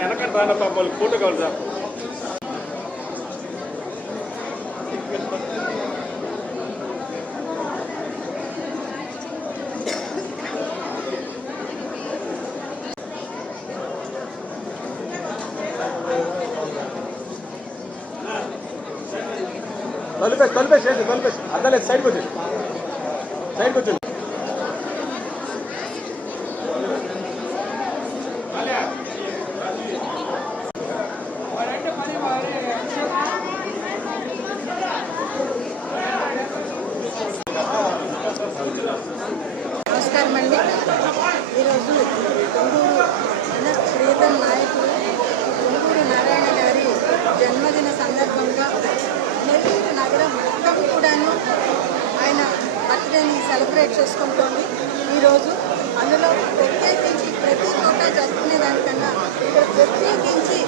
వెనకంటే రాండి పాప, వాళ్ళకి ఫోటో కావాలి సార్. తలిపేసి అద్దలేదు, సైడ్కి వచ్చేసి నమస్కారం అండి. ఈరోజు తుంగూరు ప్రియతమ నాయకుడు తుంగూరు నారాయణ గారి జన్మదిన సందర్భంగా నెల్లూరు నగరం మొత్తం కూడాను ఆయన బర్త్డేని సెలబ్రేట్ చేసుకుంటోంది. ఈరోజు అందులో ప్రత్యేకించి ప్రతి చోట జరుపుకునే దానికన్నా ఇక్కడ ప్రత్యేకించి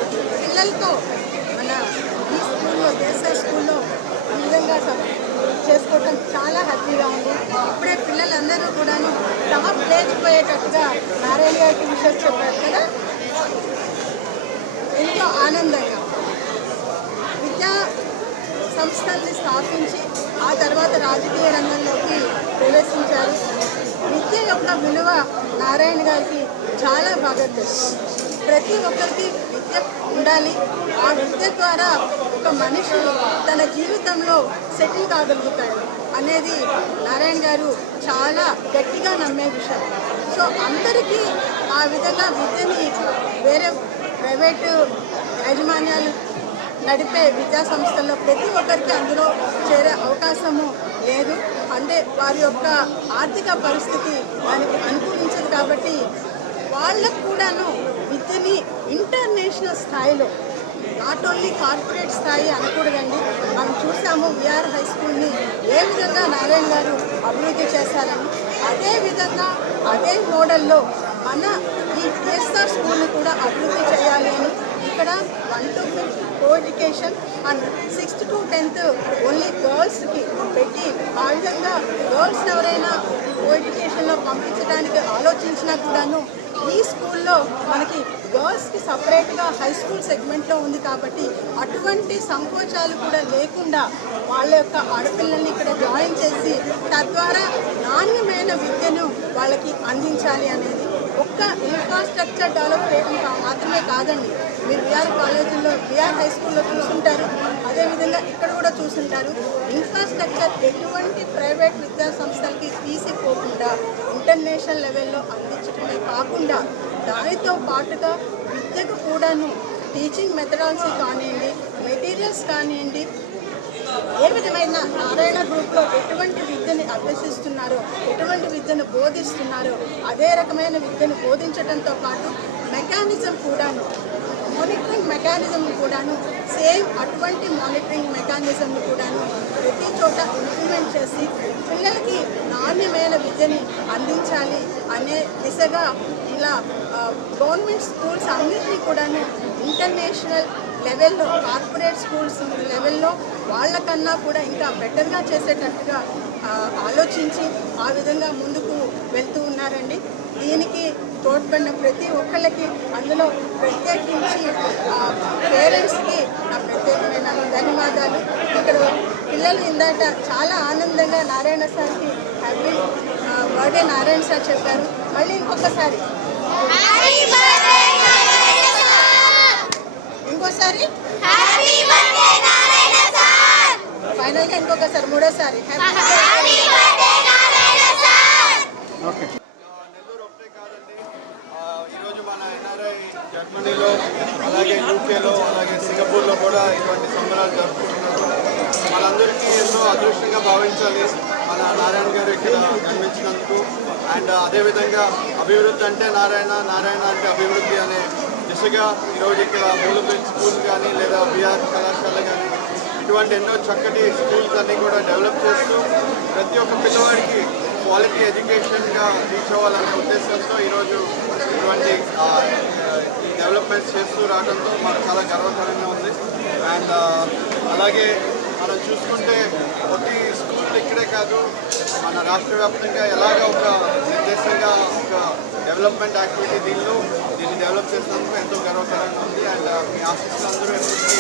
పిల్లలతో మన ఈ స్కూల్లో దేశ స్కూల్లో ఈ విధంగా చేసుకోవటం చాలా హ్యాపీగా ఉంది. ఇప్పుడే పిల్లలందరూ కూడాను టాప్ లేచిపోయేటట్టుగా నారాయణ గారికి విషయం చెప్పారు కదా, ఎంతో ఆనందంగా విద్యా సంస్థల్ని స్థాపించి ఆ తర్వాత రాజకీయ రంగంలోకి ప్రవేశించారు. విద్య యొక్క విలువ నారాయణ గారికి చాలా బాగా తెలుసు. ప్రతి ఒక్కరికి విద్య ఉండాలి. ఆ విద్య ద్వారా ఒక మనిషి తన జీవితంలో సెటిల్ కాగలుగుతాడు అనేది నారాయణ గారు చాలా గట్టిగా నమ్మే విషయం. సో అందరికీ ఆ విధంగా విద్యని వేరే ప్రైవేటు యాజమాన్యాలు నడిపే విద్యా సంస్థల్లో ప్రతి ఒక్కరికి అందులో చేరే అవకాశము లేదు. అంటే వారి యొక్క ఆర్థిక పరిస్థితి దానికి అనుకూలించదు. కాబట్టి వాళ్ళకు కూడాను విద్యని ఇంటర్నేషనల్ స్థాయిలో, నాట్ ఓన్లీ కార్పొరేట్ స్థాయి అనకూడదండి. మనం చూసాము విఆర్ హై స్కూల్ని ఏ విధంగా నారాయణ గారు అభివృద్ధి చేశారని. అదేవిధంగా అదే మోడల్లో మన ఈ టీఎస్ఆర్ స్కూల్ని కూడా అభివృద్ధి చేయాలి అని ఇక్కడ 1 to 5 coeducation and 6th to 10th only గర్ల్స్కి పెట్టి ఆ విధంగా గర్ల్స్ ఎవరైనా కో ఎడ్యుకేషన్లో పంపించడానికి ఆలోచించినా కూడాను ఈ స్కూల్లో మనకి గర్ల్స్కి సపరేట్గా హై స్కూల్ సెగ్మెంట్లో ఉంది. కాబట్టి అటువంటి సంకోచాలు కూడా లేకుండా వాళ్ళ యొక్క ఆడపిల్లల్ని ఇక్కడ జాయిన్ చేసి తద్వారా నాణ్యమైన విద్యను వాళ్ళకి అందించాలి అనేది ఒక్క ఇన్ఫ్రాస్ట్రక్చర్ డెవలప్ చేయడం మాత్రమే కాదండి. మీరు విఆర్ కాలేజీలో విఆర్ హై స్కూల్లో చూసుంటారు, అదేవిధంగా ఇక్కడ కూడా చూసుంటారు. ఇన్ఫ్రాస్ట్రక్చర్ ఎటువంటి ప్రైవేట్ విద్యా సంస్థలకి తీసిపోకుండా ఇంటర్నేషనల్ లెవెల్లో అందించడమే కాకుండా దానితో పాటుగా విద్యకు కూడాను టీచింగ్ మెథడాలజీ కానివ్వండి, మెటీరియల్స్ కానివ్వండి, ఏ విధమైన నారాయణ గ్రూప్లో ఎటువంటి విద్యని అభ్యసిస్తున్నారో, ఎటువంటి విద్యను బోధిస్తున్నారో అదే రకమైన విద్యను బోధించడంతో పాటు మెకానిజం కూడాను, మానిటరింగ్ మెకానిజం కూడాను సేమ్ అటువంటి మానిటరింగ్ మెకానిజంను కూడాను ప్రతి చోట ఇంప్లిమెంట్ చేసి పిల్లలకి నాణ్యమైన విద్యని అందించాలి అనే దిశగా ఇలా గవర్నమెంట్ స్కూల్స్ అన్నింటినీ కూడాను ఇంటర్నేషనల్ లెవెల్లో, కార్పొరేట్ స్కూల్స్ లెవెల్లో వాళ్ళకన్నా కూడా ఇంకా బెటర్గా చేసేటట్టుగా ఆలోచించి ఆ విధంగా ముందుకు వెళ్తూ ఉన్నారండి. దీనికి తోడ్పడిన ప్రతి ఒక్కళ్ళకి, అందులో ప్రత్యేకించి పేరెంట్స్కి నా ప్రత్యేకమైన ధన్యవాదాలు. ఇక్కడ పిల్లలు ఇందాక చాలా ఆనందంగా నారాయణ సార్కి హ్యాపీ బర్త్డే నారాయణ సార్ చెప్పారు. మళ్ళీ ఇంకొకసారి ఫైనల్గా ఇంకొకసారి మూడోసారి నెల్లూరు ఒకటే కాదండి, ఈరోజు మన ఎన్ఆర్ఐ జర్మనీలో, అలాగే యూకేలో, అలాగే సింగపూర్లో కూడా ఇటువంటి సంబరాలు జరుపుకుంటున్నారు. మనందరికీ ఎంతో అదృష్టంగా భావించాలి మన నారాయణ గారు ఇక్కడ జన్మించినందుకు. అండ్ అదేవిధంగా అభివృద్ధి అంటే నారాయణ, నారాయణ అంటే అభివృద్ధి అనే దిశగా ఈరోజు ఇక్కడ మూలపల్లి స్కూల్ కానీ లేదా విఆర్ కళాశాల కానీ ఇటువంటి ఎన్నో చక్కటి స్కూల్స్ అన్నీ కూడా డెవలప్ చేస్తూ ప్రతి ఒక్క పిల్లవాడికి క్వాలిటీ ఎడ్యుకేషన్గా రీచ్ అవ్వాలనే ఉద్దేశంతో ఈరోజు ఇటువంటి డెవలప్మెంట్స్ చేస్తూ రావడంతో మనకు చాలా గర్వకారంగా ఉంది. అండ్ అలాగే మనం చూసుకుంటే ప్రతి స్కూల్ ఇక్కడే కాదు మన రాష్ట్ర వ్యాప్తంగా ఎలాగ ఒక నిర్దేశంగా ఒక డెవలప్మెంట్ యాక్టివిటీ దీన్ని డెవలప్ చేసినందుకు ఎంతో గర్వకరంగా ఉంది. అండ్ మీ ఆఫీసులు అందరూ ఎప్పటికీ